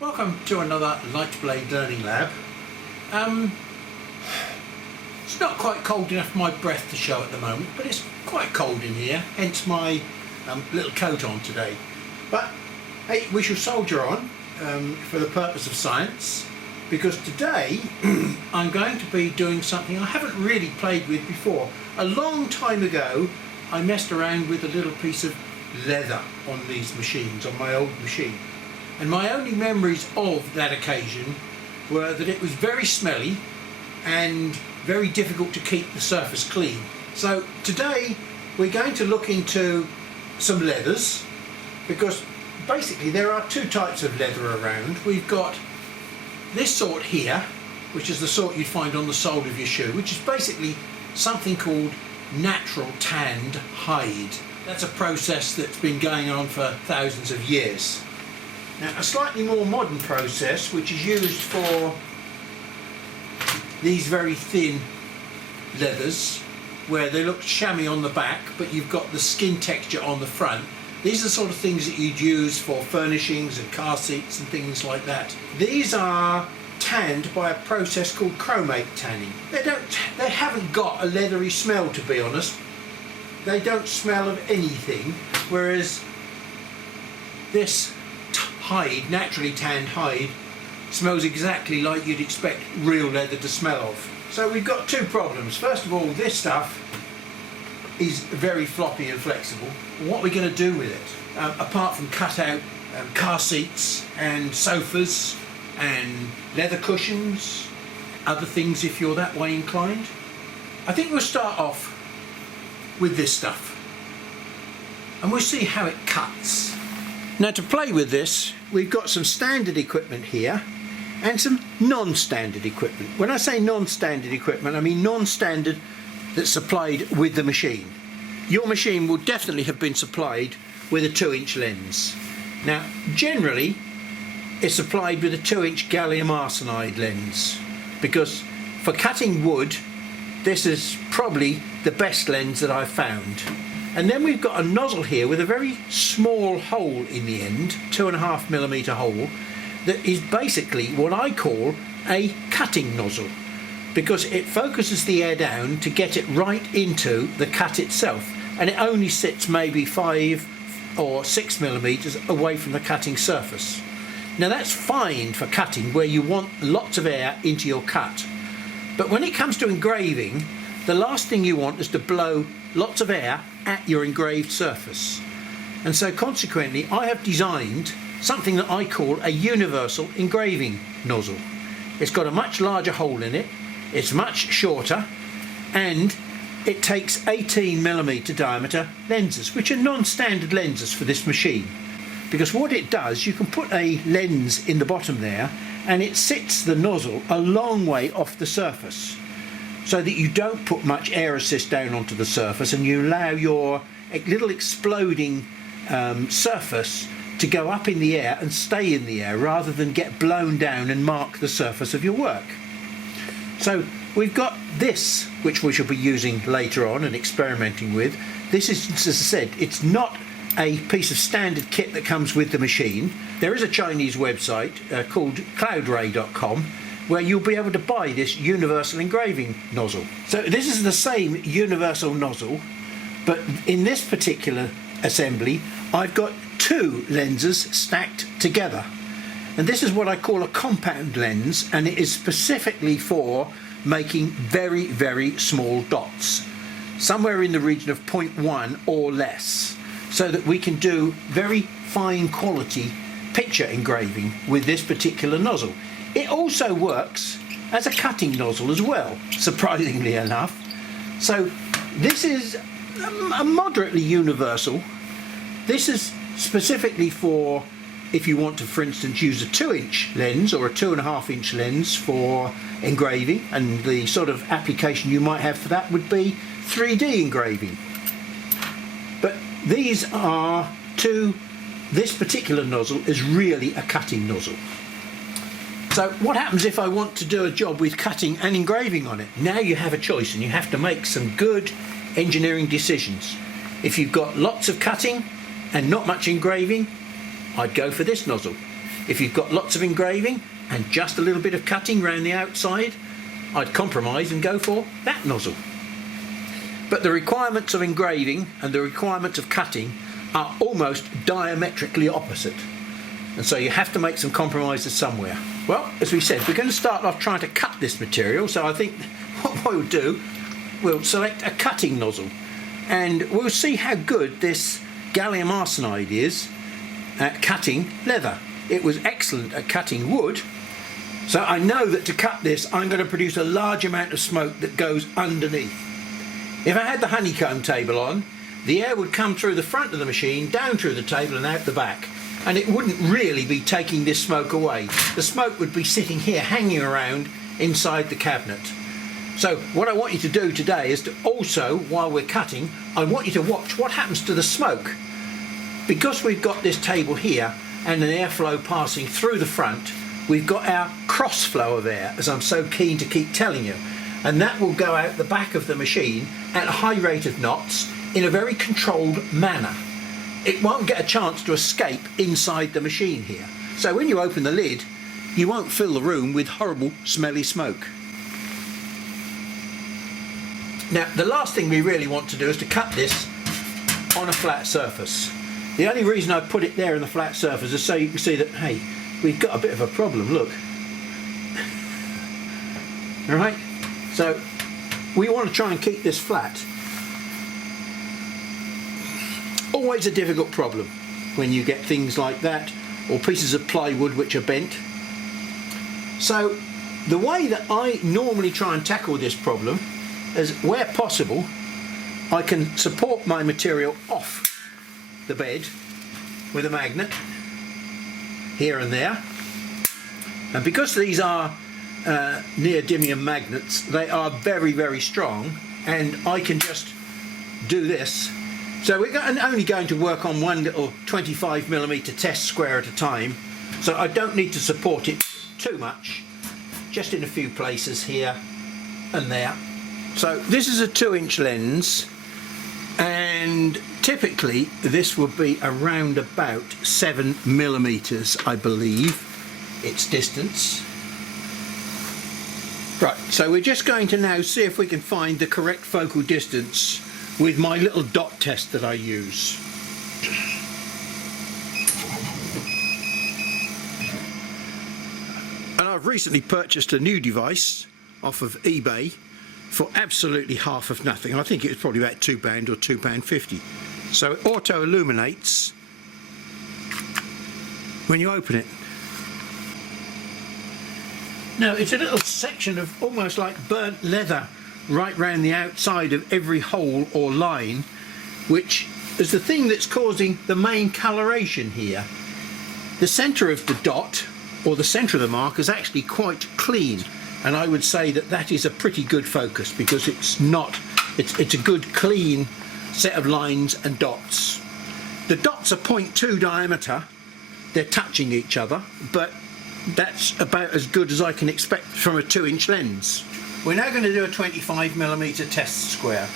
Welcome to another Light Blade Learning Lab. It's not quite cold enough for my breath to show at the moment, but it's quite cold in here, hence my little coat on today. But hey, we shall soldier on for the purpose of science, because today I'm going to be doing something I haven't really played with before. A long time ago I messed around with a little piece of leather on these machines, on my old machine. And my only memories of that occasion were that it was very smelly and very difficult to keep the surface clean. So today we're going to look into some leathers, because basically there are two types of leather around. We've got this sort here, which is the sort you'd find on the sole of your shoe, which is basically something called natural tanned hide. That's a process that's been going on for thousands of years. Now, a slightly more modern process, which is used for these very thin leathers, where they look chamois on the back, but you've got the skin texture on the front. These are the sort of things that you'd use for furnishings and car seats and things like that. These are tanned by a process called Chromate tanning. They haven't got a leathery smell, to be honest. They don't smell of anything, whereas this hide, naturally tanned hide, smells exactly like you'd expect real leather to smell of. So we've got two problems. First of all, this stuff is very floppy and flexible. What are we going to do with it? Apart from cut out car seats and sofas and leather cushions, other things if you're that way inclined. I think we'll start off with this stuff and we'll see how it cuts. Now, to play with this, we've got some standard equipment here and some non-standard equipment. When I say non-standard equipment, I mean non-standard that's supplied with the machine. Your machine will definitely have been supplied with a 2-inch lens. Now, generally, it's supplied with a 2-inch gallium arsenide lens, because for cutting wood, this is probably the best lens that I've found. And then we've got a nozzle here with a very small hole in the end, 2.5mm hole, that is basically what I call a cutting nozzle, because it focuses the air down to get it right into the cut itself, and it only sits maybe 5 or 6mm away from the cutting surface. Now that's fine for cutting, where you want lots of air into your cut, but when it comes to engraving, the last thing you want is to blow lots of air at your engraved surface. And so consequently I have designed something that I call a universal engraving nozzle. It's got a much larger hole in it, it's much shorter, and it takes 18mm diameter lenses, which are non-standard lenses for this machine. Because what it does, you can put a lens in the bottom there and it sits the nozzle a long way off the surface, so that you don't put much air assist down onto the surface, and you allow your little exploding surface to go up in the air and stay in the air, rather than get blown down and mark the surface of your work. So we've got this, which we shall be using later on and experimenting with. This is, as I said, it's not a piece of standard kit that comes with the machine. There is a Chinese website called cloudray.com, where you'll be able to buy this universal engraving nozzle. So this is the same universal nozzle, but in this particular assembly I've got two lenses stacked together, and this is what I call a compound lens, and it is specifically for making very, very small dots, somewhere in the region of 0.1 or less, so that we can do very fine quality picture engraving with this particular nozzle. It also works as a cutting nozzle as well, surprisingly enough. So this is a moderately universal. This is specifically for if you want to, for instance, use a 2-inch lens or a 2.5-inch lens for engraving, and the sort of application you might have for that would be 3D engraving. But these are this particular nozzle is really a cutting nozzle. So what happens if I want to do a job with cutting and engraving on it? Now you have a choice, and you have to make some good engineering decisions. If you've got lots of cutting and not much engraving, I'd go for this nozzle. If you've got lots of engraving and just a little bit of cutting around the outside, I'd compromise and go for that nozzle. But the requirements of engraving and the requirements of cutting are almost diametrically opposite. And so you have to make some compromises somewhere. Well, as we said, we're going to start off trying to cut this material. So I think what we'll do, we'll select a cutting nozzle. And we'll see how good this gallium arsenide is at cutting leather. It was excellent at cutting wood. So I know that to cut this, I'm going to produce a large amount of smoke that goes underneath. If I had the honeycomb table on, the air would come through the front of the machine, down through the table and out the back. And it wouldn't really be taking this smoke away. The smoke would be sitting here, hanging around inside the cabinet. So what I want you to do today is to also, while we're cutting, I want you to watch what happens to the smoke. Because we've got this table here and an airflow passing through the front, we've got our cross flow of air, as I'm so keen to keep telling you. And that will go out the back of the machine at a high rate of knots in a very controlled manner. It won't get a chance to escape inside the machine here. So when you open the lid, you won't fill the room with horrible smelly smoke. Now, the last thing we really want to do is to cut this on a flat surface. The only reason I put it there in the flat surface is so you can see that, hey, we've got a bit of a problem, look. Alright, so we want to try and keep this flat. Always a difficult problem when you get things like that, or pieces of plywood which are bent. So the way that I normally try and tackle this problem is, where possible, I can support my material off the bed with a magnet here and there. And because these are neodymium magnets, they are very, very strong, and I can just do this. So we're only going to work on one little 25mm test square at a time, so I don't need to support it too much, just in a few places here and there. So this is a 2-inch lens, and typically this would be around about 7mm, I believe, its distance. Right, so we're just going to now see if we can find the correct focal distance with my little dot test that I use. And I've recently purchased a new device off of eBay for absolutely half of nothing. I think it was probably about £2 or £2.50. So it auto illuminates when you open it. Now, it's a little section of almost like burnt leather right round the outside of every hole or line, which is the thing that's causing the main coloration here. The centre of the dot, or the centre of the mark, is actually quite clean, and I would say that that is a pretty good focus, because it's a good clean set of lines and dots. The dots are 0.2 diameter, they're touching each other, but that's about as good as I can expect from a 2-inch lens. We're now going to do a 25mm test square.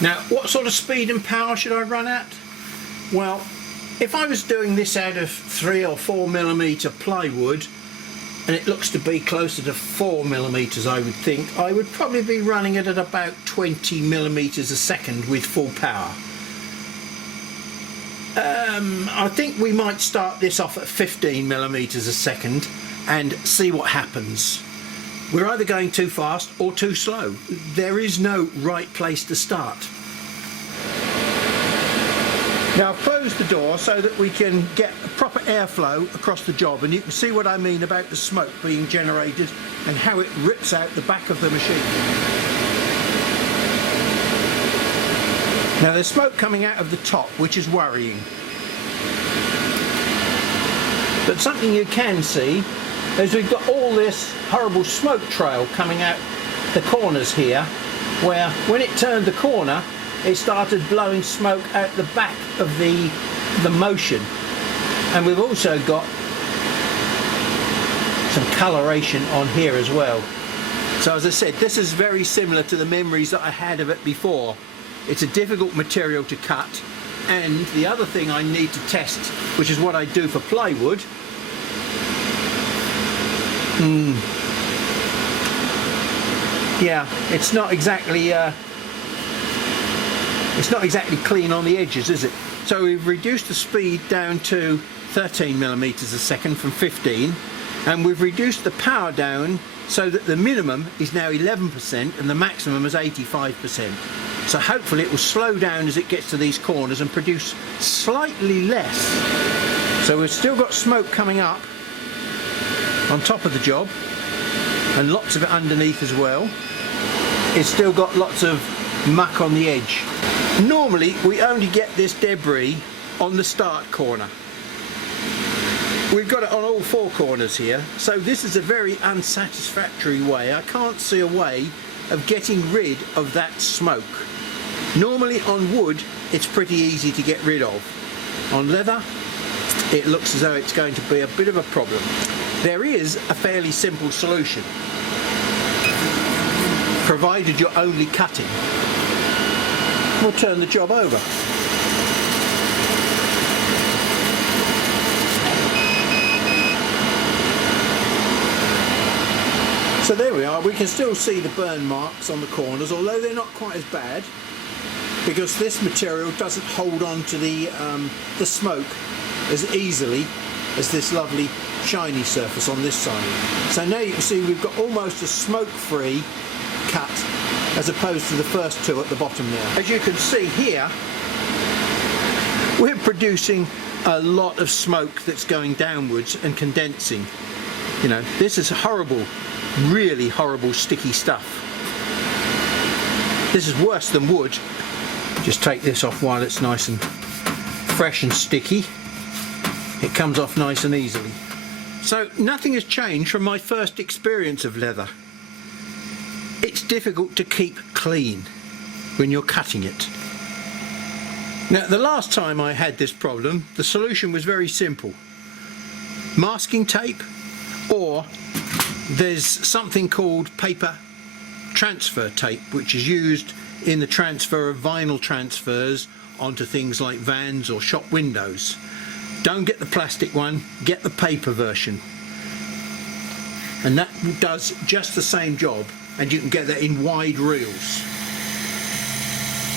Now, what sort of speed and power should I run at? Well, if I was doing this out of 3 or 4mm plywood, and it looks to be closer to 4mm, I would think, I would probably be running it at about 20mm a second with full power. I think we might start this off at 15mm a second and see what happens. We're either going too fast or too slow. There is no right place to start. Now, I've closed the door so that we can get a proper airflow across the job, and you can see what I mean about the smoke being generated and how it rips out the back of the machine. Now, there's smoke coming out of the top, which is worrying. But something you can see is we've got all this horrible smoke trail coming out the corners here, where when it turned the corner, it started blowing smoke out the back of the motion. And we've also got some coloration on here as well. So as I said, this is very similar to the memories that I had of it before. It's a difficult material to cut, And the other thing I need to test, which is what I do for plywood, yeah, it's not exactly clean on the edges, is it? So we've reduced the speed down to 13 millimeters a second from 15, and we've reduced the power down so that the minimum is now 11% and the maximum is 85%. So hopefully it will slow down as it gets to these corners and produce slightly less. So we've still got smoke coming up on top of the job and lots of it underneath as well. It's still got lots of muck on the edge. Normally we only get this debris on the start corner. We've got it on all four corners here, so this is a very unsatisfactory way. I can't see a way of getting rid of that smoke. Normally on wood it's pretty easy to get rid of. On leather it looks as though it's going to be a bit of a problem. There is a fairly simple solution, provided you're only cutting. We'll turn the job over. So there we are, we can still see the burn marks on the corners, although they're not quite as bad, because this material doesn't hold on to the smoke as easily as this lovely shiny surface on this side. So now you can see we've got almost a smoke-free cut as opposed to the first two at the bottom there. As you can see here, we're producing a lot of smoke that's going downwards and condensing. You know, this is horrible, really horrible sticky stuff. This is worse than wood. Just take this off while it's nice and fresh and sticky. It comes off nice and easily. So nothing has changed from my first experience of leather. It's difficult to keep clean when you're cutting it. Now, the last time I had this problem, the solution was very simple. Masking tape, or there's something called paper transfer tape, which is used in the transfer of vinyl transfers onto things like vans or shop windows. Don't get the plastic one, get the paper version. And that does just the same job, and you can get that in wide reels.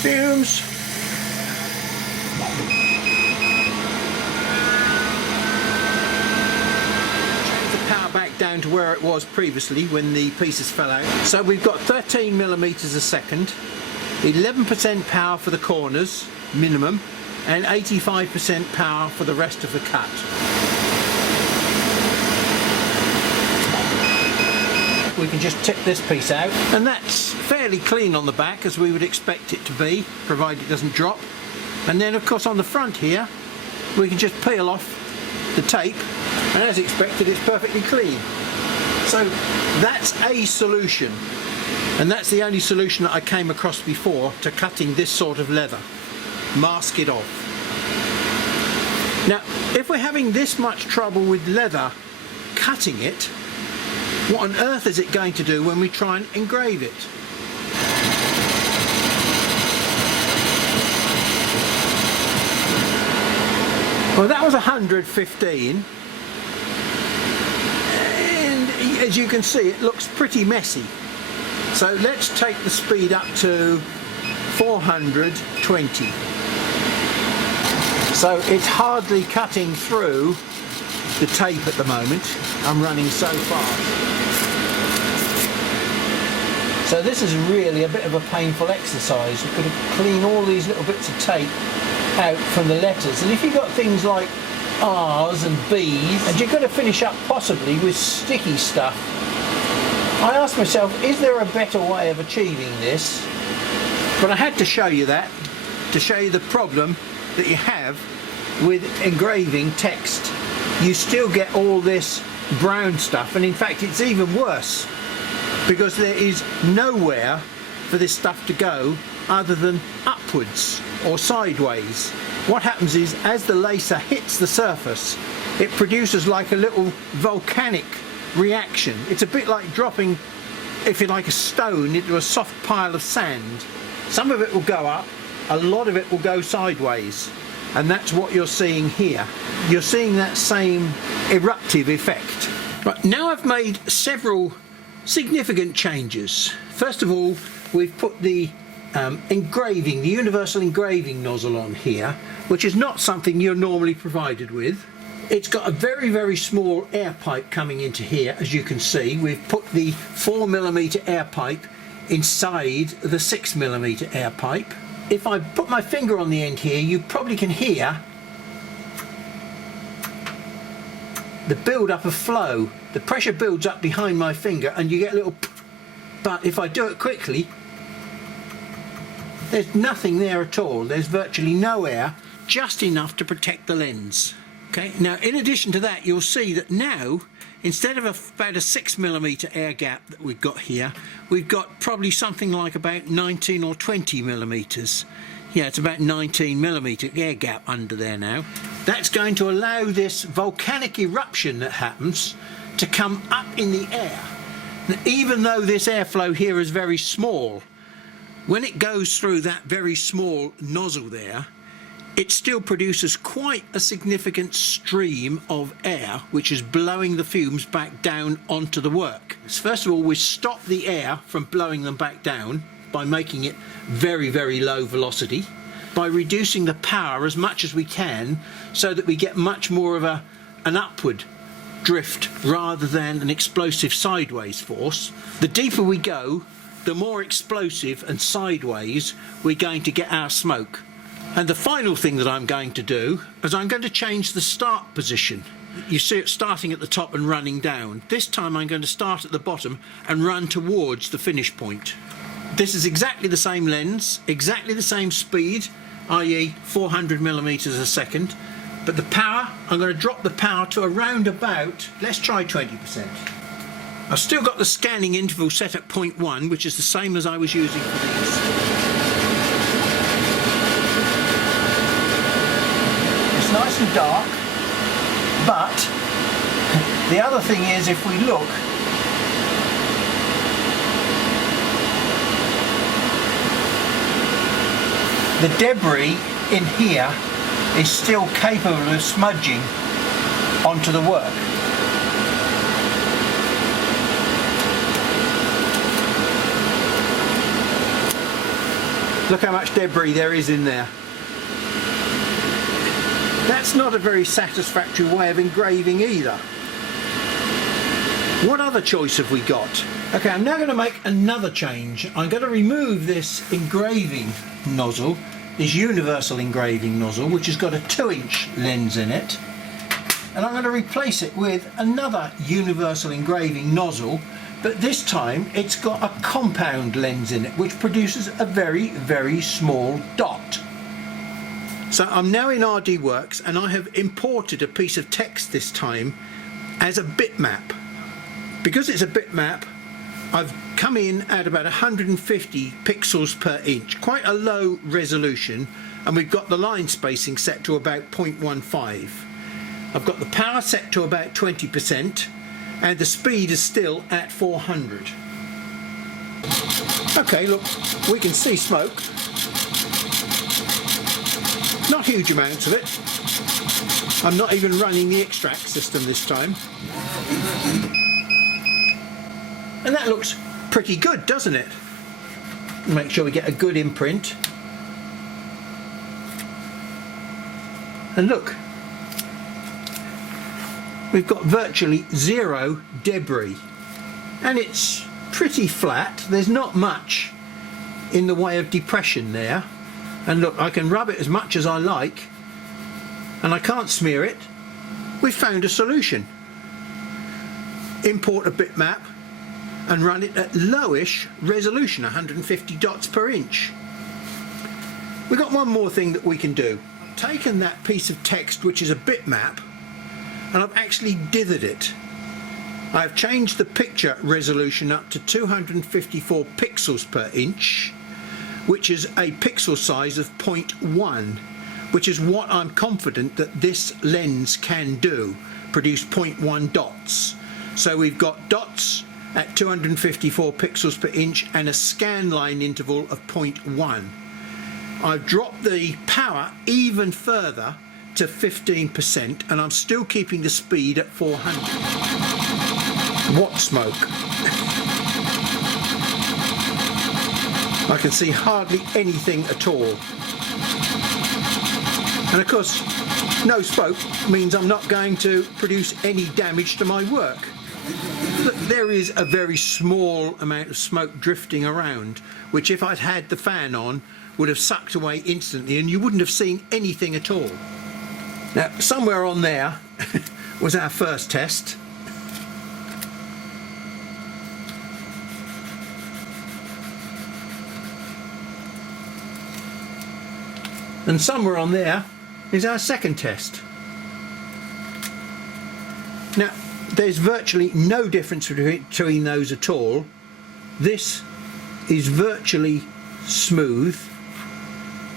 Fumes. Change the power back down to where it was previously when the pieces fell out. So we've got 13 millimeters a second, 11% power for the corners, minimum, and 85% power for the rest of the cut. We can just tip this piece out, and that's fairly clean on the back, as we would expect it to be, provided it doesn't drop. And then of course on the front here we can just peel off the tape, and as expected it's perfectly clean. So that's a solution, and that's the only solution that I came across before to cutting this sort of leather. Mask it off. Now, if we're having this much trouble with leather cutting it, what on earth is it going to do when we try and engrave it? Well, that was 115, and as you can see it looks pretty messy. So let's take the speed up to 420. So it's hardly cutting through the tape at the moment. I'm running so fast. So this is really a bit of a painful exercise. You've got to clean all these little bits of tape out from the letters. And if you've got things like R's and B's, and you're going to finish up possibly with sticky stuff, I asked myself, is there a better way of achieving this? But I had to show you that, to show you the problem that you have with engraving text. You still get all this brown stuff, and in fact it's even worse, because there is nowhere for this stuff to go other than upwards or sideways. What happens is, as the laser hits the surface, it produces like a little volcanic reaction. It's a bit like dropping, if you like, a stone into a soft pile of sand. Some of it will go up a lot of it will go sideways, and that's what you're seeing here. You're seeing that same eruptive effect. Right, now I've made several significant changes. First of all, we've put the engraving, the universal engraving nozzle on here, which is not something you're normally provided with. It's got a very, very small air pipe coming into here, as you can see. We've put the 4mm air pipe inside the 6mm air pipe. If I put my finger on the end here, you probably can hear the build up of flow. The pressure builds up behind my finger and you get a little, but if I do it quickly, there's nothing there at all. There's virtually no air, just enough to protect the lens. Okay, now in addition to that, you'll see that now, instead of about a 6mm air gap that we've got here, we've got probably something like about 19 or 20 millimeters. Yeah, it's about 19mm air gap under there now. That's going to allow this volcanic eruption that happens to come up in the air. Now, even though this airflow here is very small, when it goes through that very small nozzle there, it still produces quite a significant stream of air which is blowing the fumes back down onto the work. First of all, we stop the air from blowing them back down by making it very, very low velocity, by reducing the power as much as we can so that we get much more of an upward drift rather than an explosive sideways force. The deeper we go, the more explosive and sideways we're going to get our smoke. And the final thing that I'm going to do is I'm going to change the start position. You see it starting at the top and running down. This time I'm going to start at the bottom and run towards the finish point. This is exactly the same lens, exactly the same speed, i.e. 400mm a second, but the power, I'm going to drop the power to around about, let's try 20%. I've still got the scanning interval set at 0.1, which is the same as I was using for these. It's nice and dark, but the other thing is, if we look, the debris in here is still capable of smudging onto the work. Look how much debris there is in there. That's not a very satisfactory way of engraving either. What other choice have we got? Okay, I'm now going to make another change. I'm going to remove this engraving nozzle, this universal engraving nozzle, which has got a 2-inch lens in it, and I'm going to replace it with another universal engraving nozzle, but this time it's got a compound lens in it which produces a very, very small dot. So I'm now in RDWorks and I have imported a piece of text this time as a bitmap. Because it's a bitmap, I've come in at about 150 pixels per inch, quite a low resolution, and we've got the line spacing set to about 0.15. I've got the power set to about 20% and the speed is still at 400. Okay, look, we can see smoke. Not huge amounts of it. I'm not even running the extract system this time. And that looks pretty good, doesn't it? Make sure we get a good imprint. And look, we've got virtually zero debris. And it's pretty flat. There's not much in the way of depression there. And look, I can rub it as much as I like, and I can't smear it. We've found a solution. Import a bitmap and run it at lowish resolution, 150 dots per inch. We've got one more thing that we can do. I've taken that piece of text, which is a bitmap, and I've actually dithered it. I've changed the picture resolution up to 254 pixels per inch, which is a pixel size of 0.1, which is what I'm confident that this lens can do, produce 0.1 dots. So we've got dots at 254 pixels per inch and a scan line interval of 0.1. I've dropped the power even further to 15%, and I'm still keeping the speed at 400. What smoke? I can see hardly anything at all. And of course, no smoke means I'm not going to produce any damage to my work. Look, there is a very small amount of smoke drifting around, which if I'd had the fan on would have sucked away instantly and you wouldn't have seen anything at all. Now, somewhere on there was our first test. And somewhere on there is our second test. Now, there's virtually no difference between those at all. This is virtually smooth.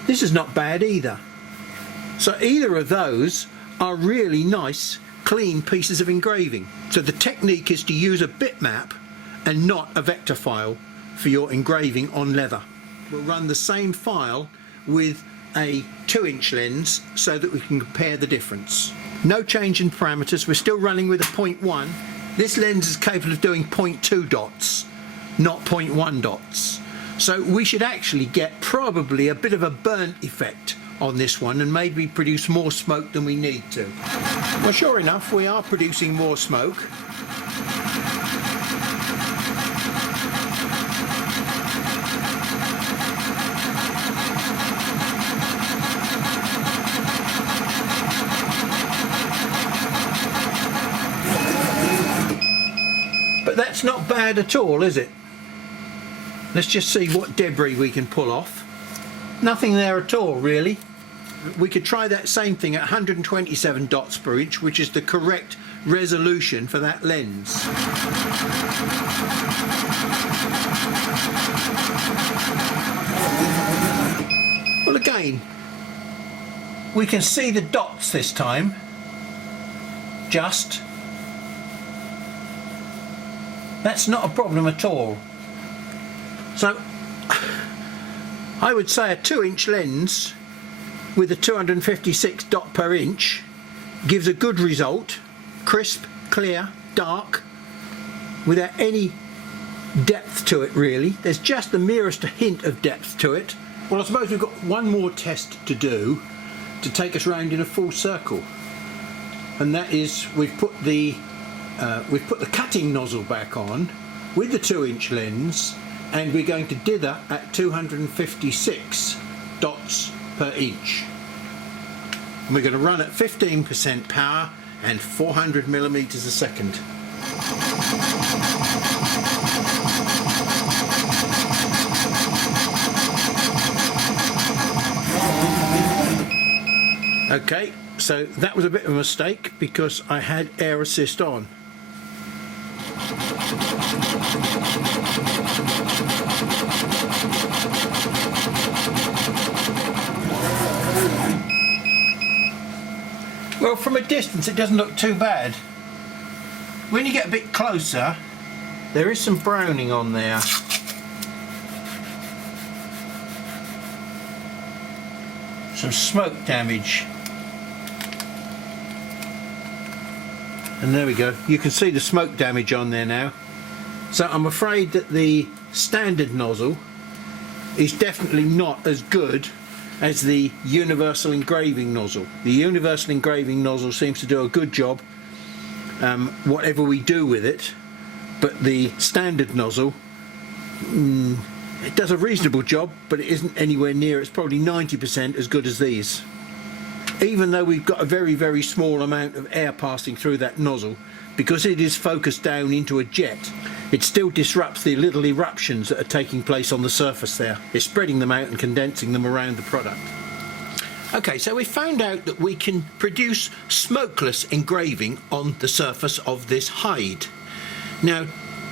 This is not bad either. So either of those are really nice, clean pieces of engraving. So the technique is to use a bitmap and not a vector file for your engraving on leather. We'll run the same file with a 2-inch lens so that we can compare the difference. No change in parameters, we're still running with a 0.1. This lens is capable of doing 0.2 dots, not 0.1 dots. So we should actually get probably a bit of a burnt effect on this one and maybe produce more smoke than we need to. Well, sure enough, we are producing more smoke. But that's not bad at all, is it? Let's just see what debris we can pull off. Nothing there at all, really. We could try that same thing at 127 dots per inch, which is the correct resolution for that lens. Well, again, we can see the dots this time. Just. That's not a problem at all. So I would say a 2-inch lens with a 256 dot per inch gives a good result. Crisp, clear, dark, without any depth to it really. There's just the merest hint of depth to it. Well, I suppose we've got one more test to do to take us round in a full circle, and that is we've put the cutting nozzle back on with the 2-inch lens, and we're going to dither at 256 dots per inch. And we're going to run at 15% power and 400 millimeters a second. Okay, so that was a bit of a mistake because I had air assist on. Well, from a distance it doesn't look too bad. When you get a bit closer, there is some browning on there. Some smoke damage. And there we go, you can see the smoke damage on there now. So I'm afraid that the standard nozzle is definitely not as good as the universal engraving nozzle. The universal engraving nozzle seems to do a good job whatever we do with it, but the standard nozzle, it does a reasonable job, but it isn't anywhere near. It's probably 90% as good as these. Even though we've got a very, very small amount of air passing through that nozzle, because it is focused down into a jet, it still disrupts the little eruptions that are taking place on the surface there. It's spreading them out and condensing them around the product. Okay, so we found out that we can produce smokeless engraving on the surface of this hide. Now,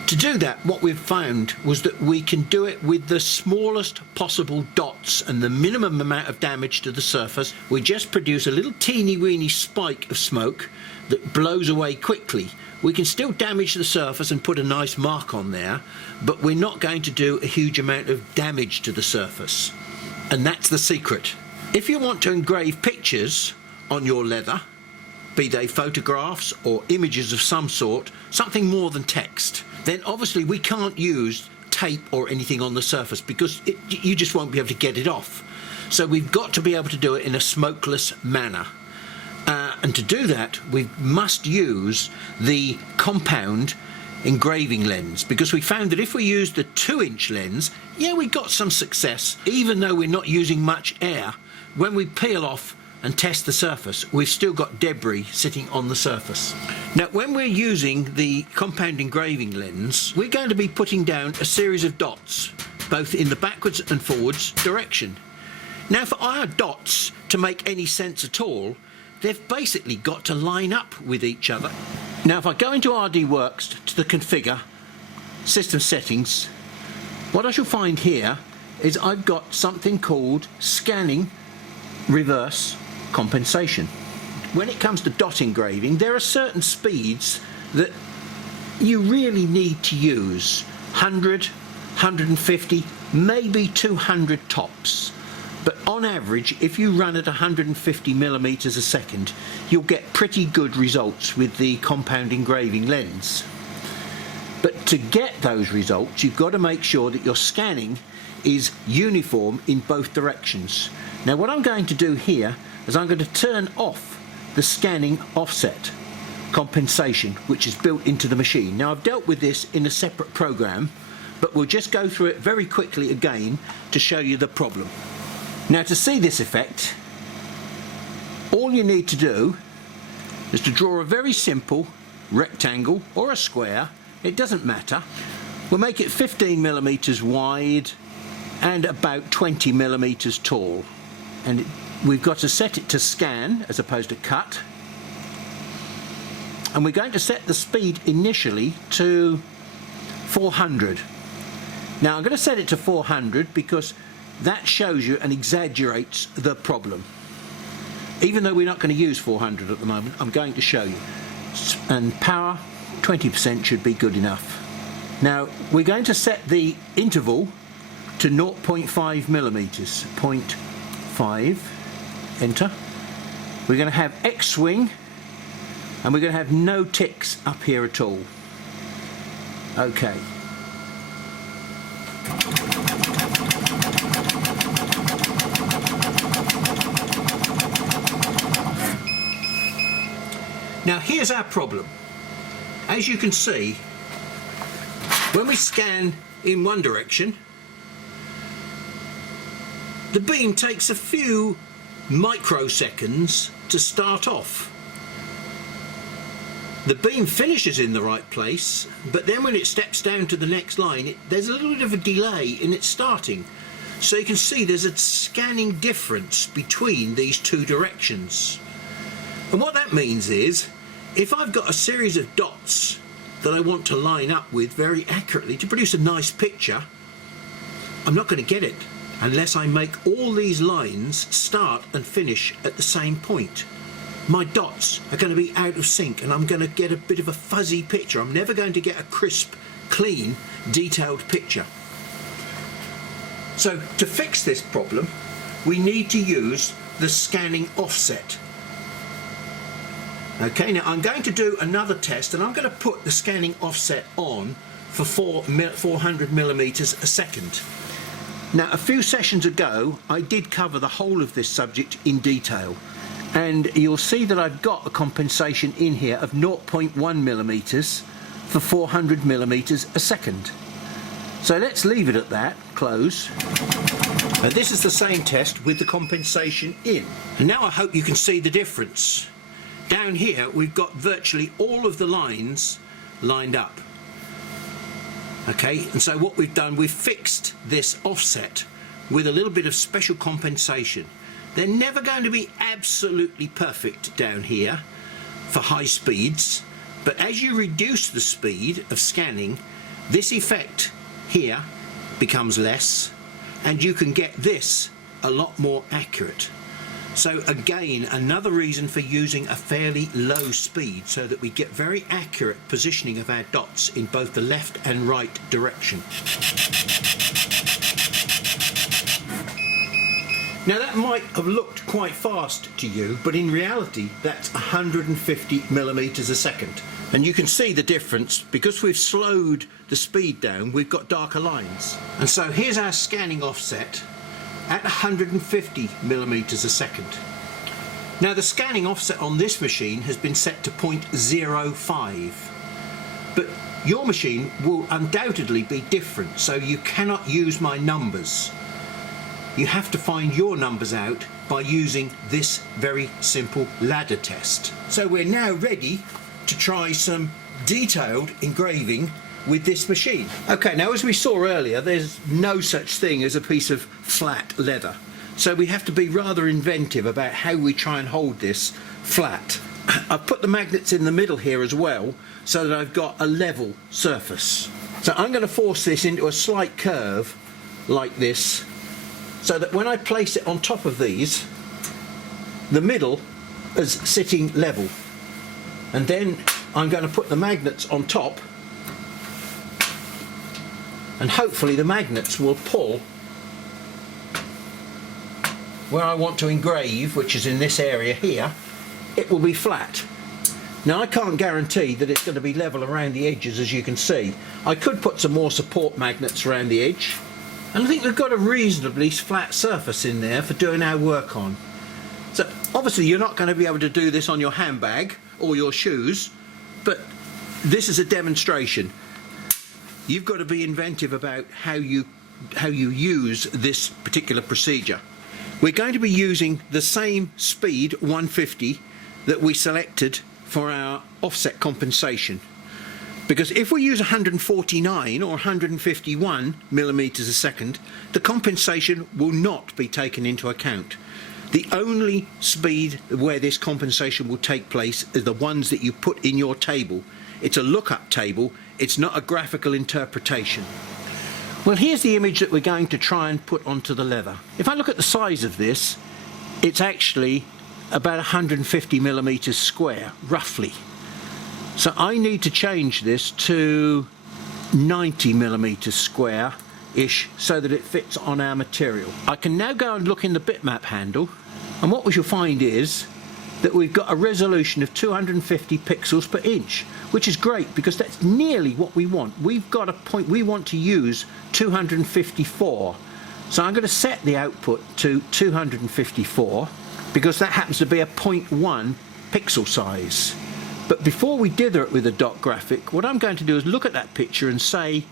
to do that, what we've found was that we can do it with the smallest possible dots and the minimum amount of damage to the surface. We just produce a little teeny weeny spike of smoke that blows away quickly. We can still damage the surface and put a nice mark on there, but we're not going to do a huge amount of damage to the surface. And that's the secret. If you want to engrave pictures on your leather, be they photographs or images of some sort, something more than text, then obviously we can't use tape or anything on the surface because you just won't be able to get it off. So we've got to be able to do it in a smokeless manner. And to do that, we must use the compound engraving lens, because we found that if we use the 2-inch lens, yeah, we got some success. Even though we're not using much air, when we peel off and test the surface, we've still got debris sitting on the surface. Now, when we're using the compound engraving lens, we're going to be putting down a series of dots, both in the backwards and forwards direction. Now, for our dots to make any sense at all, they've basically got to line up with each other. Now, if I go into RDWorks to the configure, system settings, what I shall find here is I've got something called scanning reverse compensation. When it comes to dot engraving, there are certain speeds that you really need to use. 100, 150, maybe 200 tops. But on average, if you run at 150 millimeters a second, you'll get pretty good results with the compound engraving lens. But to get those results, you've got to make sure that your scanning is uniform in both directions. Now, what I'm going to do here is I'm going to turn off the scanning offset compensation, which is built into the machine. Now, I've dealt with this in a separate program, but we'll just go through it very quickly again to show you the problem. Now, to see this effect, all you need to do is to draw a very simple rectangle or a square, it doesn't matter. We'll make it 15 millimeters wide and about 20 millimeters tall. And we've got to set it to scan as opposed to cut. And we're going to set the speed initially to 400. Now, I'm going to set it to 400 because that shows you and exaggerates the problem. Even though we're not going to use 400 at the moment, I'm going to show you. And power, 20% should be good enough. Now, we're going to set the interval to 0.5 millimeters. 0.5, enter. We're going to have X swing, and we're going to have no ticks up here at all. Okay. Now, here's our problem. As you can see, when we scan in one direction, the beam takes a few microseconds to start off. The beam finishes in the right place, but then when it steps down to the next line, there's a little bit of a delay in its starting. So you can see there's a scanning difference between these two directions. And what that means is, if I've got a series of dots that I want to line up with very accurately to produce a nice picture, I'm not going to get it unless I make all these lines start and finish at the same point. My dots are going to be out of sync and I'm going to get a bit of a fuzzy picture. I'm never going to get a crisp, clean, detailed picture. So to fix this problem, we need to use the scanning offset. Okay, now I'm going to do another test and I'm going to put the scanning offset on for 400 millimeters a second. Now, a few sessions ago, I did cover the whole of this subject in detail, and you'll see that I've got a compensation in here of 0.1 millimeters for 400 millimeters a second. So let's leave it at that, close. And this is the same test with the compensation in. And now I hope you can see the difference. Down here we've got virtually all of the lines lined up. Okay, and so what we've done, we've fixed this offset with a little bit of special compensation. They're never going to be absolutely perfect down here for high speeds, but as you reduce the speed of scanning, this effect here becomes less and you can get this a lot more accurate. So again, another reason for using a fairly low speed so that we get very accurate positioning of our dots in both the left and right direction. Now that might have looked quite fast to you, but in reality that's 150 millimeters a second. And you can see the difference because we've slowed the speed down, we've got darker lines. And so here's our scanning offset at 150 millimeters a second. Now the scanning offset on this machine has been set to 0.05, but your machine will undoubtedly be different, so you cannot use my numbers. You have to find your numbers out by using this very simple ladder test. So we're now ready to try some detailed engraving with this machine. Okay, now as we saw earlier, there's no such thing as a piece of flat leather. So we have to be rather inventive about how we try and hold this flat. I've put the magnets in the middle here as well, so that I've got a level surface. So I'm going to force this into a slight curve like this, so that when I place it on top of these, the middle is sitting level. And then I'm going to put the magnets on top, and hopefully the magnets will pull where I want to engrave, which is in this area here. It will be flat. Now I can't guarantee that it's going to be level around the edges, as you can see. I could put some more support magnets around the edge, and I think we've got a reasonably flat surface in there for doing our work on. So obviously you're not going to be able to do this on your handbag or your shoes, but this is a demonstration. You've got to be inventive about how you use this particular procedure. We're going to be using the same speed 150 that we selected for our offset compensation, because if we use 149 or 151 millimeters a second, the compensation will not be taken into account. The only speed where this compensation will take place is the ones that you put in your table. It's a lookup table, it's not a graphical interpretation. Well, here's the image that we're going to try and put onto the leather. If I look at the size of this, it's actually about 150 millimeters square, roughly. So I need to change this to 90 millimeters square-ish so that it fits on our material. I can now go and look in the bitmap handle, and what we shall find is that we've got a resolution of 250 pixels per inch, which is great because that's nearly what we want. We've got a point, we want to use 254. So I'm going to set the output to 254 because that happens to be a 0.1 pixel size. But before we dither it with a dot graphic, what I'm going to do is look at that picture and say,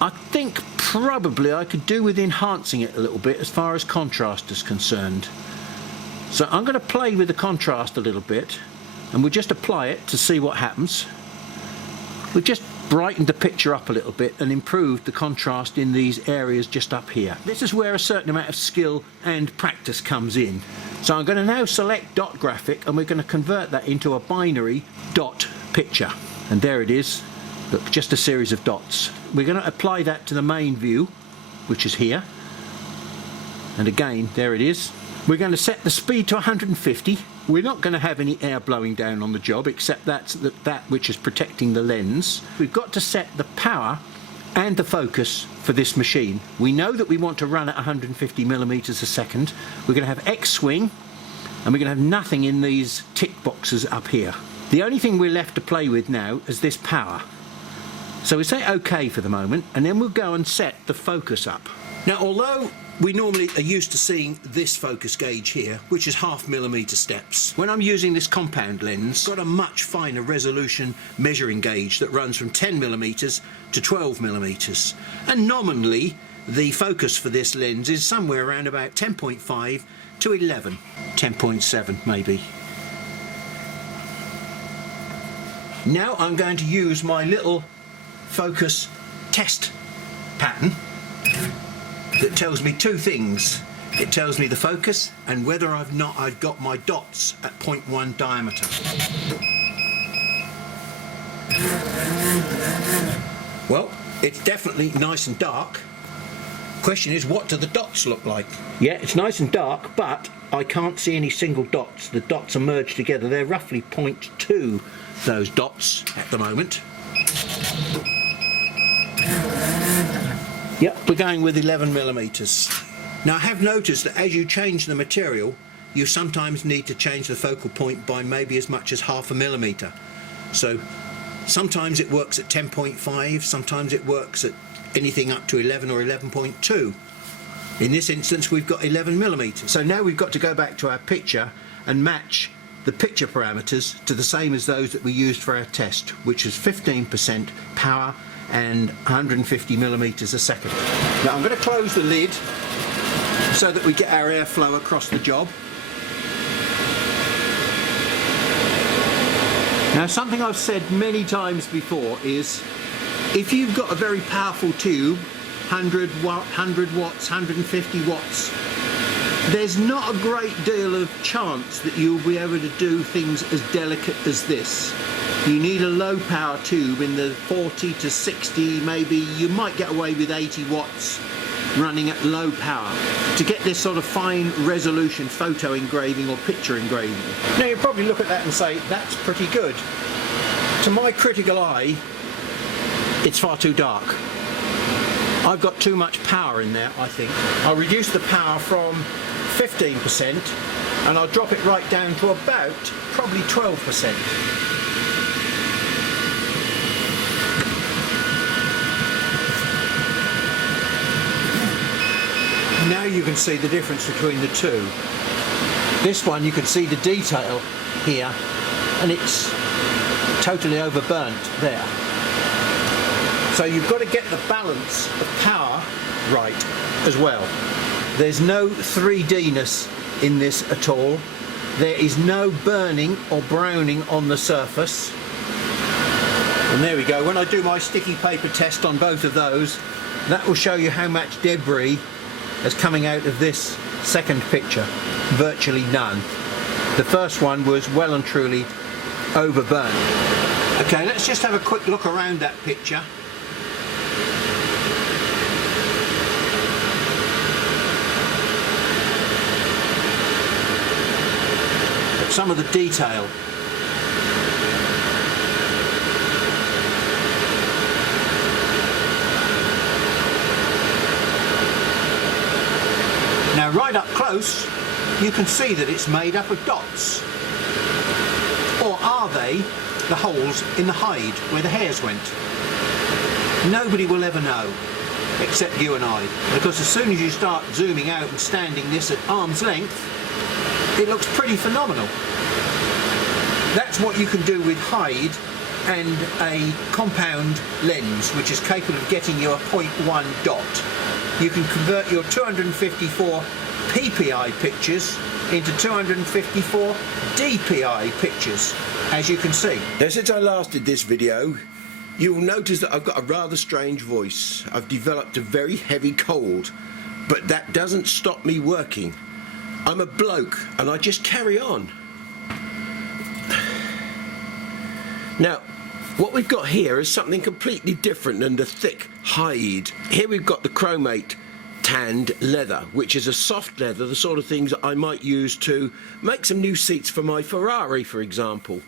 I think probably I could do with enhancing it a little bit as far as contrast is concerned. So I'm going to play with the contrast a little bit, and we'll just apply it to see what happens. We've just brightened the picture up a little bit and improved the contrast in these areas just up here. This is where a certain amount of skill and practice comes in. So I'm going to now select dot graphic, and we're going to convert that into a binary dot picture. And there it is. Look, just a series of dots. We're going to apply that to the main view, which is here. And again, there it is. We're going to set the speed to 150. We're not going to have any air blowing down on the job, except that which is protecting the lens. We've got to set the power and the focus for this machine. We know that we want to run at 150 millimeters a second. We're going to have X swing, and we're going to have nothing in these tick boxes up here. The only thing we're left to play with now is this power. So we say OK for the moment, and then we'll go and set the focus up. Now, although we normally are used to seeing this focus gauge here, which is 0.5 millimeter steps, when I'm using this compound lens, I've got a much finer resolution measuring gauge that runs from 10 millimeters to 12 millimeters. And nominally, the focus for this lens is somewhere around about 10.5 to 11, 10.7 maybe. Now I'm going to use my little focus test pattern that tells me two things. It tells me the focus and whether I've got my dots at 0.1 diameter. Well, it's definitely nice and dark. Question is, what do the dots look like? Yeah, it's nice and dark, but I can't see any single dots. The dots are merged together. They're roughly 0.2, those dots at the moment. Yep, we're going with 11 millimeters. Now I have noticed that as you change the material, you sometimes need to change the focal point by maybe as much as 0.5 millimeter. So sometimes it works at 10.5, sometimes it works at anything up to 11 or 11.2. In this instance we've got 11 millimeters. So now we've got to go back to our picture and match the picture parameters to the same as those that we used for our test, which is 15% power and 150 millimeters a second. Now I'm going to close the lid so that we get our airflow across the job. Now something I've said many times before is, if you've got a very powerful tube, 100 watts, 150 watts, there's not a great deal of chance that you'll be able to do things as delicate as this. You need a low power tube in the 40 to 60, maybe you might get away with 80 watts running at low power to get this sort of fine resolution photo engraving or picture engraving. Now you'll probably look at that and say, that's pretty good. To my critical eye, it's far too dark. I've got too much power in there, I think. I'll reduce the power from 15% and I'll drop it right down to about probably 12%. Now you can see the difference between the two. This one you can see the detail here and it's totally overburnt there. So you've got to get the balance of power right as well. There's no 3D-ness in this at all. There is no burning or browning on the surface. And there we go. When I do my sticky paper test on both of those, that will show you how much debris is coming out of this second picture. Virtually none. The first one was well and truly overburnt. Okay, let's just have a quick look around that picture. Some of the detail. Now right up close you can see that it's made up of dots. Or are they the holes in the hide where the hairs went? Nobody will ever know except you and I, because as soon as you start zooming out and standing this at arm's length, it looks pretty phenomenal. That's what you can do with hide and a compound lens, which is capable of getting you a 0.1 dot. You can convert your 254 PPI pictures into 254 DPI pictures, as you can see. Now, since I last did this video, you'll notice that I've got a rather strange voice. I've developed a very heavy cold, but that doesn't stop me working. I'm a bloke and I just carry on. Now, what we've got here is something completely different than the thick hide. Here we've got the Chromate tanned leather, which is a soft leather, the sort of things that I might use to make some new seats for my Ferrari, for example.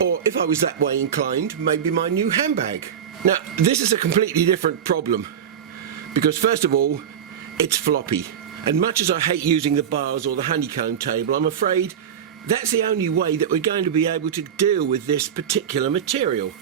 Or if I was that way inclined, maybe my new handbag. Now, this is a completely different problem, because first of all, it's floppy. And much as I hate using the bars or the honeycomb table, I'm afraid that's the only way that we're going to be able to deal with this particular material.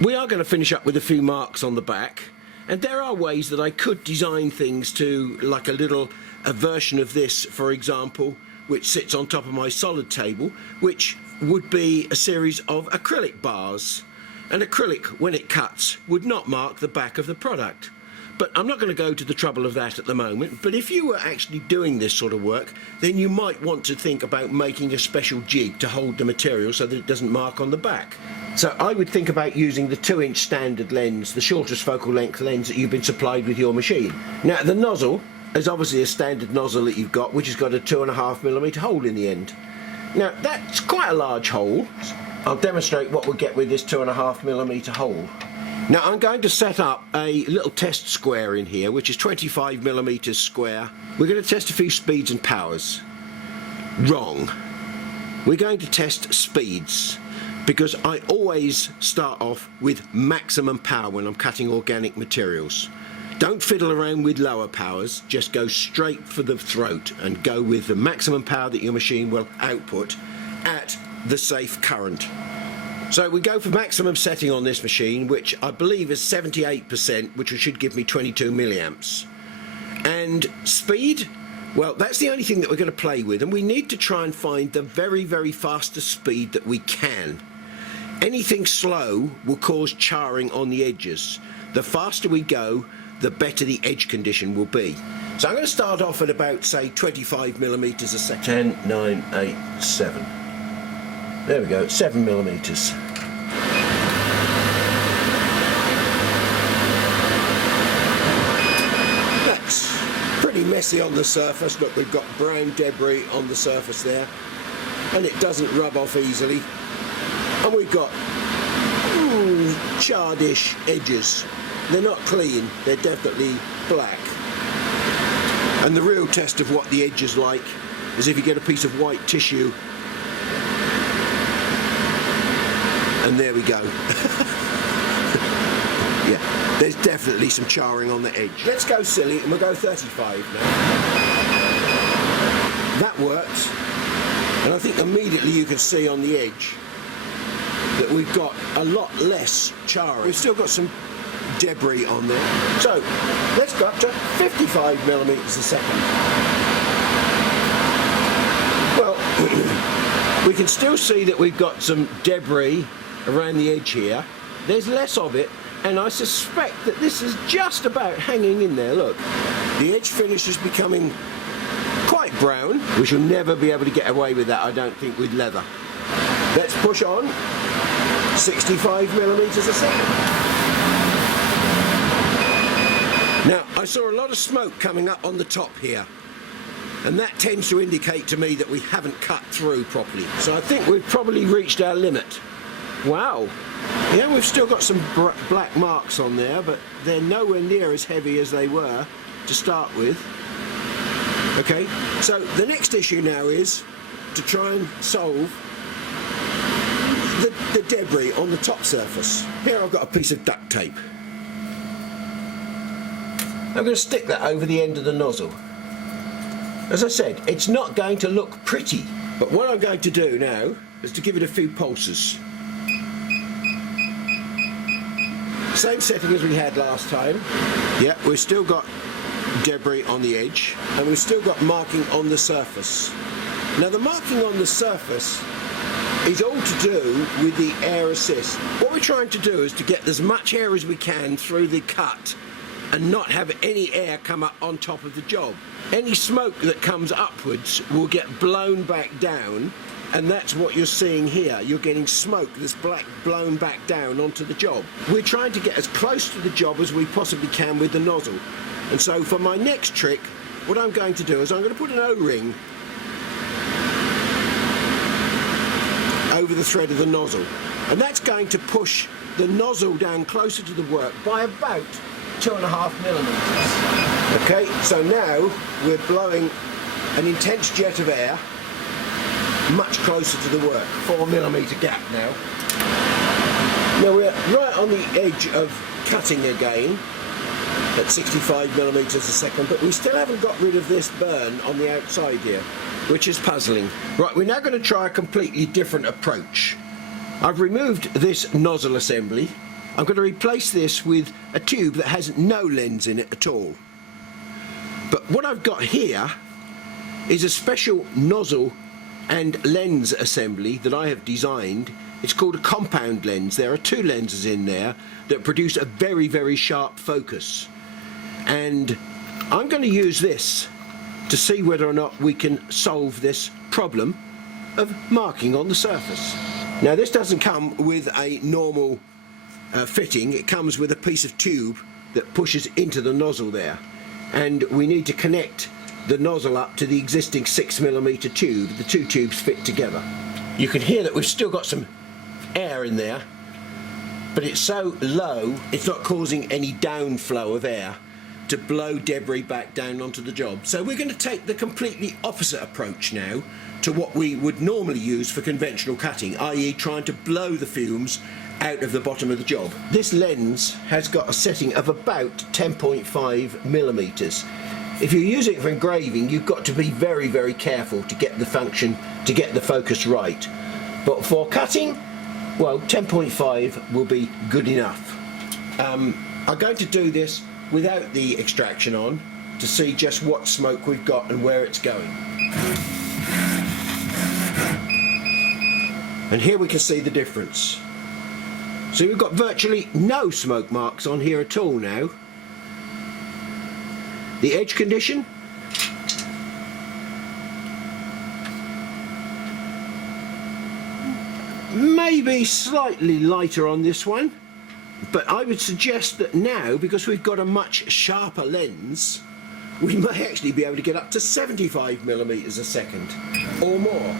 We are going to finish up with a few marks on the back, and there are ways that I could design things to, like a version of this, for example, which sits on top of my solid table, which would be a series of acrylic bars. And acrylic, when it cuts, would not mark the back of the product. But I'm not going to go to the trouble of that at the moment. But if you were actually doing this sort of work, then you might want to think about making a special jig to hold the material so that it doesn't mark on the back. So I would think about using the 2-inch standard lens, the shortest focal length lens that you've been supplied with your machine. Now, the nozzle is obviously a standard nozzle that you've got, which has got a 2.5mm hole in the end. Now, that's quite a large hole. I'll demonstrate what we'll get with this 2.5mm hole. Now I'm going to set up a little test square in here, which is 25mm square. We're going to test a few speeds and powers. Wrong. We're going to test speeds, because I always start off with maximum power when I'm cutting organic materials. Don't fiddle around with lower powers, just go straight for the throat and go with the maximum power that your machine will output at the safe current. So we go for maximum setting on this machine, which I believe is 78%, which should give me 22 milliamps. And speed, well, that's the only thing that we're going to play with, and we need to try and find the very, very fastest speed that we can. Anything slow will cause charring on the edges. The faster we go, the better the edge condition will be. So I'm going to start off at about, say, 25 millimeters a second. 10, 9, 8, 7. There we go, 7 millimeters. That's pretty messy on the surface. Look, we've got brown debris on the surface there, and it doesn't rub off easily. And we've got charred-ish edges. They're not clean, they're definitely black. And the real test of what the edge is like is if you get a piece of white tissue, and there we go. Yeah, there's definitely some charring on the edge. Let's go silly and we'll go 35 now. That works, and I think immediately you can see on the edge that we've got a lot less charring. We've still got some debris on there. So let's go up to 55 millimeters a second. Well, we can still see that we've got some debris around the edge here. There's less of it, and I suspect that this is just about hanging in there. Look, the edge finish is becoming quite brown. We shall never be able to get away with that, I don't think, with leather. Let's push on. 65 millimeters a second. Now, I saw a lot of smoke coming up on the top here, and that tends to indicate to me that we haven't cut through properly. So I think we've probably reached our limit. Wow. Yeah, we've still got some black marks on there, but they're nowhere near as heavy as they were to start with. Okay, so the next issue now is to try and solve the debris on the top surface. Here I've got a piece of duct tape. I'm going to stick that over the end of the nozzle. As I said, it's not going to look pretty, but what I'm going to do now is to give it a few pulses. Same setting as we had last time. Yeah, we've still got debris on the edge, and we've still got marking on the surface. Now the marking on the surface is all to do with the air assist. What we're trying to do is to get as much air as we can through the cut and not have any air come up on top of the job. Any smoke that comes upwards will get blown back down, and that's what you're seeing here. You're getting smoke that's blown back down onto the job. We're trying to get as close to the job as we possibly can with the nozzle. And so for my next trick, what I'm going to do is I'm going to put an O-ring over the thread of the nozzle, and that's going to push the nozzle down closer to the work by about 2.5 millimeters. Okay, so now we're blowing an intense jet of air much closer to the work. 4 millimeter gap now. Now we're right on the edge of cutting again at 65 millimeters a second, but we still haven't got rid of this burn on the outside here, which is puzzling. Right, we're now going to try a completely different approach. I've removed this nozzle assembly. I'm going to replace this with a tube that has no lens in it at all. But what I've got here is a special nozzle and lens assembly that I have designed. It's called a compound lens. There are 2 lenses in there that produce a very, very sharp focus. And I'm going to use this to see whether or not we can solve this problem of marking on the surface. Now this doesn't come with a normal fitting. It comes with a piece of tube that pushes into the nozzle there, and we need to connect the nozzle up to the existing 6 millimeter tube. The 2 tubes fit together. You can hear that we've still got some air in there, but it's so low it's not causing any downflow of air to blow debris back down onto the job. So we're going to take the completely opposite approach now to what we would normally use for conventional cutting, i.e. trying to blow the fumes out of the bottom of the job. This lens has got a setting of about 10.5 millimeters. If you're using it for engraving, you've got to be very, very careful to get the function, to get the focus right. But for cutting, well, 10.5 will be good enough. I'm going to do this without the extraction on to see just what smoke we've got and where it's going. And here we can see the difference. So we've got virtually no smoke marks on here at all now. The edge condition, maybe slightly lighter on this one, but I would suggest that now, because we've got a much sharper lens, we may actually be able to get up to 75 millimeters a second or more.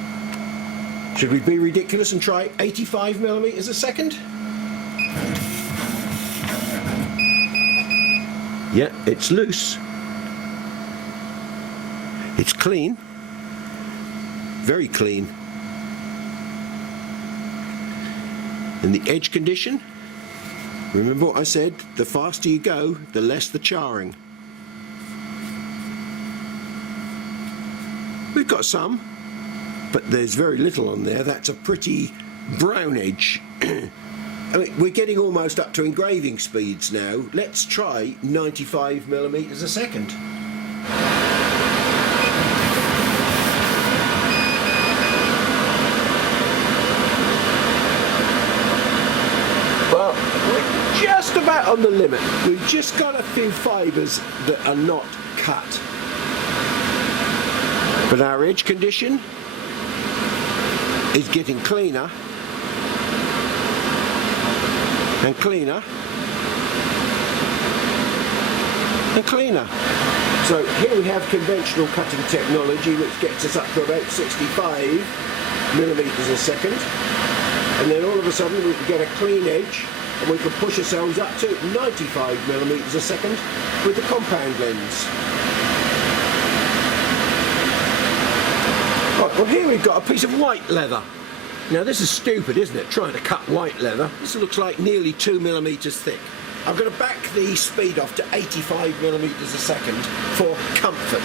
Should we be ridiculous and try 85 millimeters a second? Yeah, it's loose. It's clean, very clean. And the edge condition, remember what I said, the faster you go, the less the charring. We've got some, but there's very little on there. That's a pretty brown edge. I mean, we're getting almost up to engraving speeds now. Let's try 95 millimeters a second. Well, we're just about on the limit. We've just got a few fibres that are not cut. But our edge condition is getting cleaner and cleaner and cleaner. So here we have conventional cutting technology, which gets us up to about 65 millimeters a second, and then all of a sudden we can get a clean edge and we can push ourselves up to 95 millimeters a second with the compound lens. Right, well, here we've got a piece of white leather. Now this is stupid, isn't it, trying to cut white leather. This looks like nearly 2 millimeters thick. I'm going to back the speed off to 85 millimeters a second for comfort.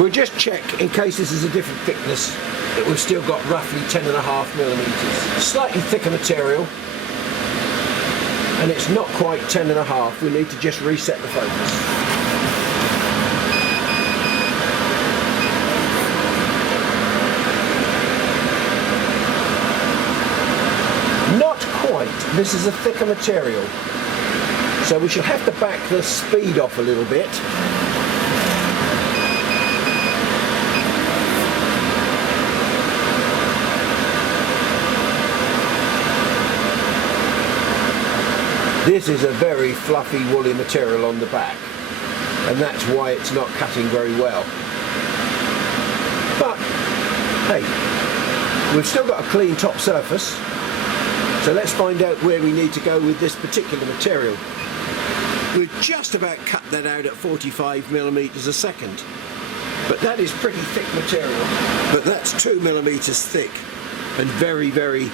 We'll just check, in case this is a different thickness, that we've still got roughly 10.5 millimeters. Slightly thicker material, and it's not quite 10.5. We need to just reset the focus. This is a thicker material, so we should have to back the speed off a little bit. This is a very fluffy, woolly material on the back, and that's why it's not cutting very well. But hey, we've still got a clean top surface. So let's find out where we need to go with this particular material. We've just about cut that out at 45 millimeters a second. But that is pretty thick material. But that's 2 millimeters thick and very, very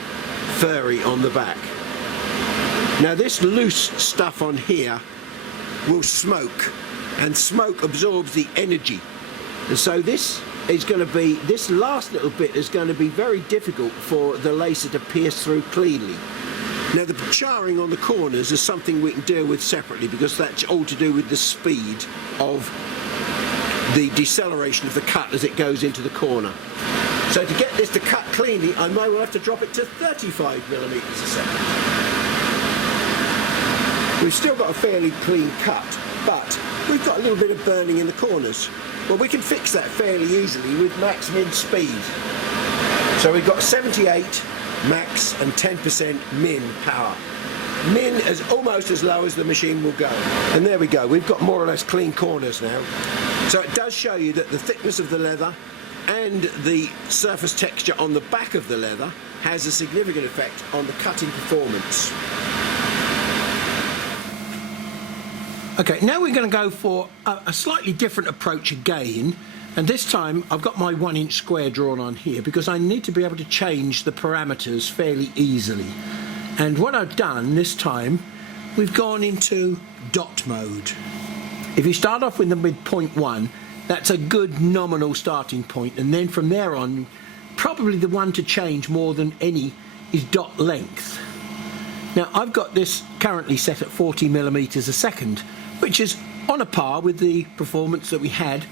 furry on the back. Now this loose stuff on here will smoke, and smoke absorbs the energy. And so this is going to be, this last little bit is going to be very difficult for the laser to pierce through cleanly. Now the charring on the corners is something we can deal with separately, because that's all to do with the speed of the deceleration of the cut as it goes into the corner. So to get this to cut cleanly, I may well have to drop it to 35 millimeters a second. We've still got a fairly clean cut, but we've got a little bit of burning in the corners. Well, we can fix that fairly easily with max min speed. So we've got 78 max and 10% min power. Min is almost as low as the machine will go. And there we go, we've got more or less clean corners now. So it does show you that the thickness of the leather and the surface texture on the back of the leather has a significant effect on the cutting performance. Okay, now we're going to go for a slightly different approach again, And this time I've got my 1 inch square drawn on here because I need to be able to change the parameters fairly easily. And what I've done this time, we've gone into dot mode. If you start off with the mid 0.1, that's a good nominal starting point, and then from there on, probably the one to change more than any is dot length. Now I've got this currently set at 40 millimeters a second, which is on a par with the performance that we had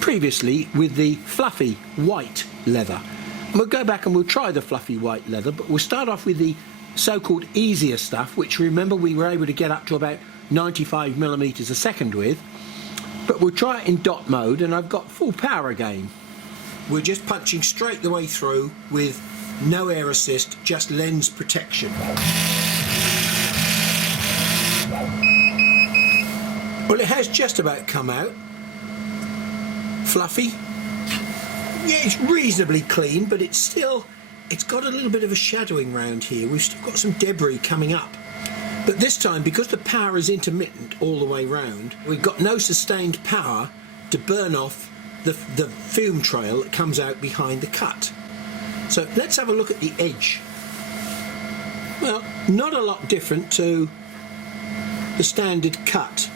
previously with the fluffy white leather. And we'll go back and we'll try the fluffy white leather, but we'll start off with the so-called easier stuff, which remember we were able to get up to about 95 millimeters a second with, but we'll try it in dot mode, and I've got full power again. We're just punching straight the way through with no air assist, just lens protection. Well, it has just about come out. Fluffy. Yeah, it's reasonably clean, but it's got a little bit of a shadowing round here. We've still got some debris coming up. But this time, because the power is intermittent all the way round, we've got no sustained power to burn off the fume trail that comes out behind the cut. So let's have a look at the edge. Well, not a lot different to the standard cut.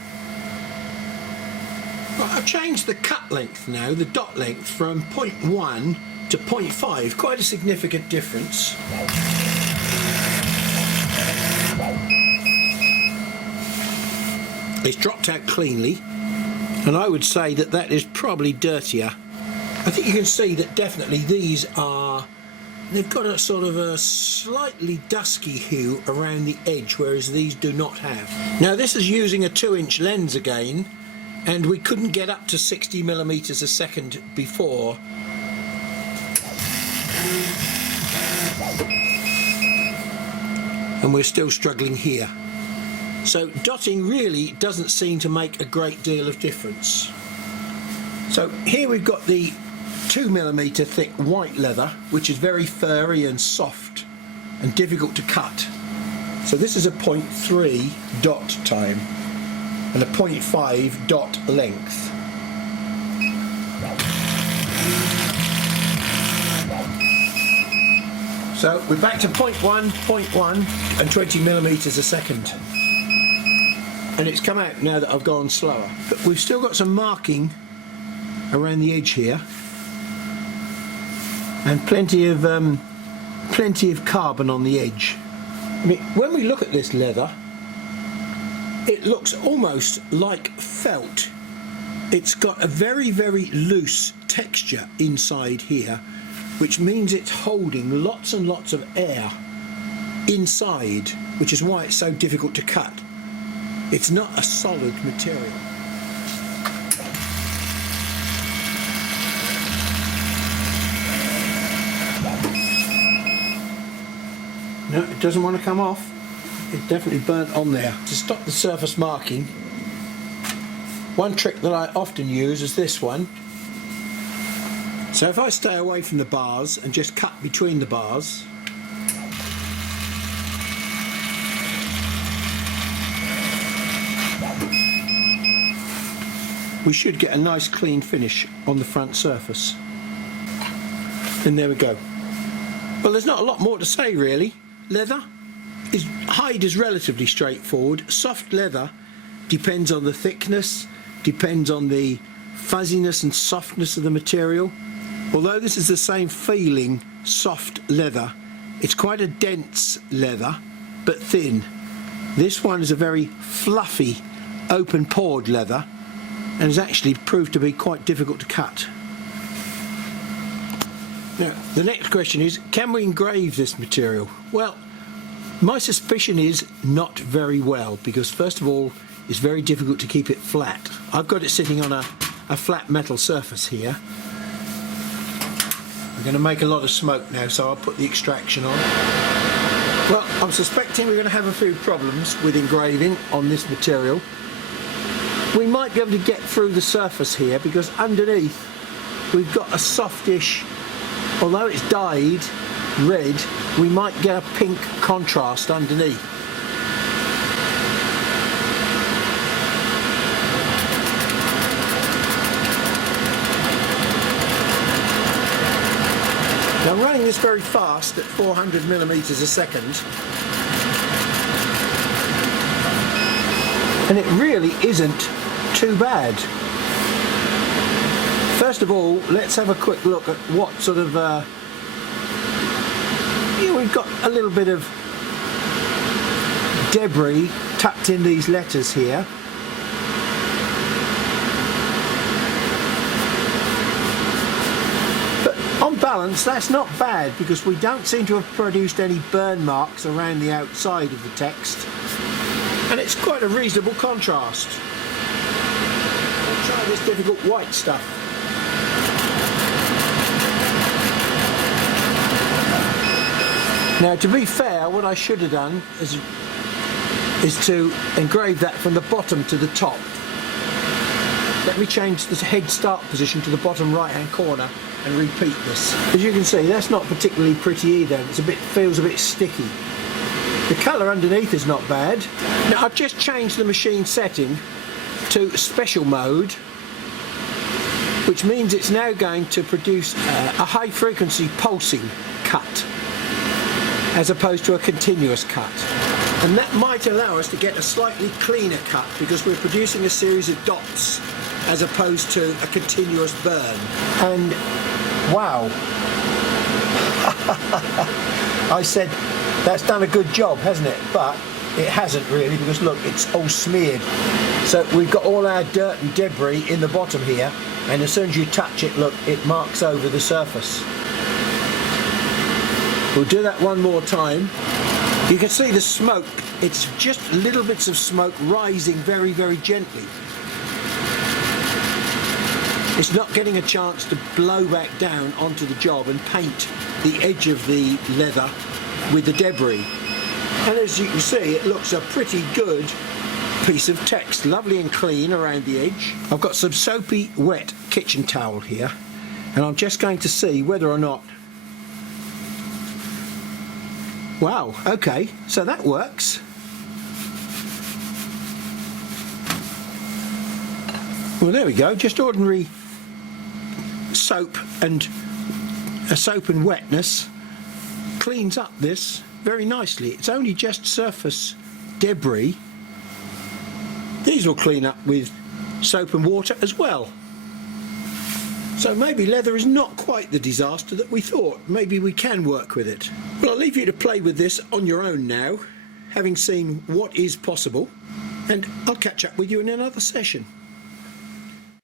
Right, I've changed the cut length now, the dot length, from 0.1 to 0.5, quite a significant difference. It's dropped out cleanly, and I would say that that is probably dirtier. I think you can see that definitely they've got a sort of a slightly dusky hue around the edge, whereas these do not have. Now this is using a 2-inch lens again, and we couldn't get up to 60 millimeters a second before. And we're still struggling here. So dotting really doesn't seem to make a great deal of difference. So here we've got the 2 millimeter thick white leather, which is very furry and soft and difficult to cut. So this is a 0.3 dot time and a 0.5 dot length. So we're back to 0.1 and 20 millimeters a second. And it's come out now that I've gone slower. But we've still got some marking around the edge here, and plenty of carbon on the edge. I mean, when we look at this leather, it looks almost like felt. It's got a very, very loose texture inside here, which means it's holding lots and lots of air inside, which is why it's so difficult to cut. It's not a solid material. No, it doesn't want to come off. It definitely burnt on there. To stop the surface marking, one trick that I often use is this one. So if I stay away from the bars and just cut between the bars, we should get a nice clean finish on the front surface. And there we go. Well, there's not a lot more to say really. Hide is relatively straightforward. Soft leather depends on the thickness, depends on the fuzziness and softness of the material. Although this is the same feeling soft leather, it's quite a dense leather, but thin. This one is a very fluffy, open pored leather, and has actually proved to be quite difficult to cut. Now, the next question is, can we engrave this material? Well, my suspicion is not very well, because first of all, it's very difficult to keep it flat. I've got it sitting on a flat metal surface here. I'm going to make a lot of smoke now, so I'll put the extraction on. Well, I'm suspecting we're going to have a few problems with engraving on this material. We might be able to get through the surface here, because underneath we've got a softish, although it's dyed red, we might get a pink contrast underneath. And I'm running this very fast at 400 millimeters a second. And it really isn't too bad. First of all, let's have a quick look at what sort of we've got a little bit of debris tucked in these letters here. But on balance, that's not bad because we don't seem to have produced any burn marks around the outside of the text, and it's quite a reasonable contrast. I'll try this difficult white stuff. Now, to be fair, what I should have done is to engrave that from the bottom to the top. Let me change the head start position to the bottom right hand corner and repeat this. As you can see, that's not particularly pretty either. Feels a bit sticky. The colour underneath is not bad. Now, I've just changed the machine setting to special mode, which means it's now going to produce a high frequency pulsing cut as opposed to a continuous cut. And that might allow us to get a slightly cleaner cut because we're producing a series of dots as opposed to a continuous burn. And wow, I said that's done a good job, hasn't it? But it hasn't really, because look, it's all smeared. So we've got all our dirt and debris in the bottom here, and as soon as you touch it, look, it marks over the surface. We'll do that one more time. You can see the smoke. It's just little bits of smoke rising very, very gently. It's not getting a chance to blow back down onto the job and paint the edge of the leather with the debris. And as you can see, it looks a pretty good piece of text, lovely and clean around the edge. I've got some soapy wet kitchen towel here, and I'm just going to see whether or not. Wow, okay, so that works. Well, there we go, just ordinary soap and wetness cleans up this very nicely. It's only just surface debris. These will clean up with soap and water as well. So maybe leather is not quite the disaster that we thought. Maybe we can work with it. Well, I'll leave you to play with this on your own now, having seen what is possible, and I'll catch up with you in another session.